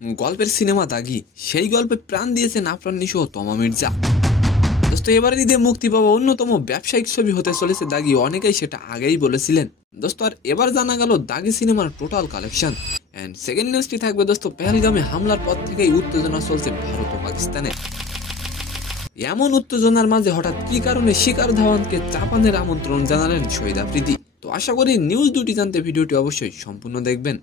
গল্পের সিনেমা দাগি, সেই গল্পে প্রাণ দিয়েছেন আফরান নিশো ও তমা মির্জা। দোস্ত, এবারের ঈদে মুক্তি পাওয়া অন্যতম ব্যবসায়িক ছবি হতে চলেছে দাগি, অনেকেই সেটা আগেই বলেছিলেন দোস্ত। আর এবার জানা গেল দাগি সিনেমার টোটাল কালেকশন। এন্ড সেকেন্ড নিউজটি থাকবে দোস্ত, পেহেলগামে হামলার পর থেকেই উত্তেজনা চলছে ভারত ও পাকিস্তানে। এমন উত্তেজনার মাঝে হঠাৎ কি কারণে শিকার ধাওয়ানকে জাপানের আমন্ত্রণ জানালেন শহীদ আফ্রিদি। তো আশা করি নিউজ দুটি জানতে ভিডিওটি অবশ্যই সম্পূর্ণ দেখবেন।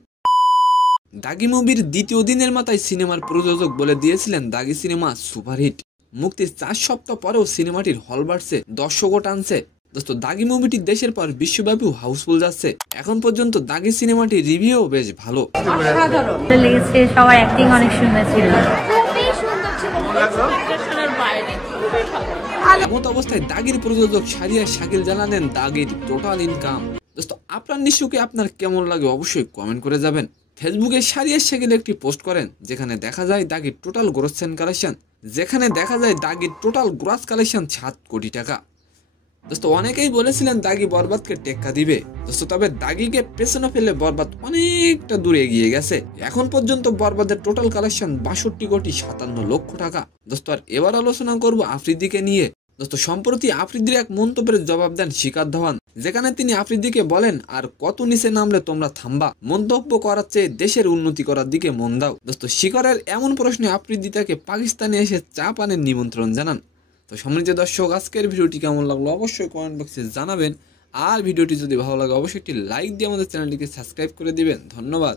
দাগি মুভির দ্বিতীয় দিনের মাথায় সিনেমার প্রযোজক বলে দিয়েছিলেন দাগি সিনেমা সুপারহিট। মুক্তির 4 সপ্তাহ পরেও সিনেমাটির হল বাড়ছে, দর্শকও টানছে দোস্ত। দাগি মুভিটি দেশের পর বিশ্বব্যাপী হাউসফুল যাচ্ছে। এখন পর্যন্ত দাগি সিনেমাটির রিভিউ বেশ ভালো লেগেছে, সবার অ্যাক্টিং অনেক সুন্দর ছিল। এমত অবস্থায় দাগির প্রযোজক শারিয়া শাকিল জানালেন দাগির টোটাল ইনকাম। দোস্ত, আপনার নিশুকে আপনার কেমন লাগে অবশ্যই কমেন্ট করে যাবেন। ফেসবুকে শারিয়া শাকিল একটি পোস্ট করেন যেখানে দেখা যায় দাগির টোটাল গ্রস কালেকশন 7 কোটি টাকা। দোস্ত, অনেকেই বলেছিলেন দাগি বরবাদকে টেক্কা দিবে দোস্ত, তবে দাগিকে পেছনে ফেলে বরবাদ অনেকটা দূরে এগিয়ে গেছে। এখন পর্যন্ত বরবাদের টোটাল কালেকশন 62 কোটি 57 লক্ষ টাকা দোস্ত। আর এবার আলোচনা করব আফ্রিদিকে নিয়ে দোস্ত। সম্প্রতি আফ্রিদির এক মন্তব্যের জবাব দেন শিকার ধাওয়ান, যেখানে তিনি আফ্রিদিকে বলেন, আর কত নিচে নামলে তোমরা থামবা, মন্তব্য করার চেয়ে দেশের উন্নতি করার দিকে মন দাও দোস্ত। শিকারের এমন প্রশ্নে আফ্রিদি তাকে পাকিস্তানে এসে চা পানের নিমন্ত্রণ জানান। তো সম্মানিত দর্শক, আজকের ভিডিওটি কেমন লাগলো অবশ্যই কমেন্ট বক্সে জানাবেন। আর ভিডিওটি যদি ভালো লাগে অবশ্যই একটি লাইক দিয়ে আমাদের চ্যানেলটিকে সাবস্ক্রাইব করে দিবেন। ধন্যবাদ।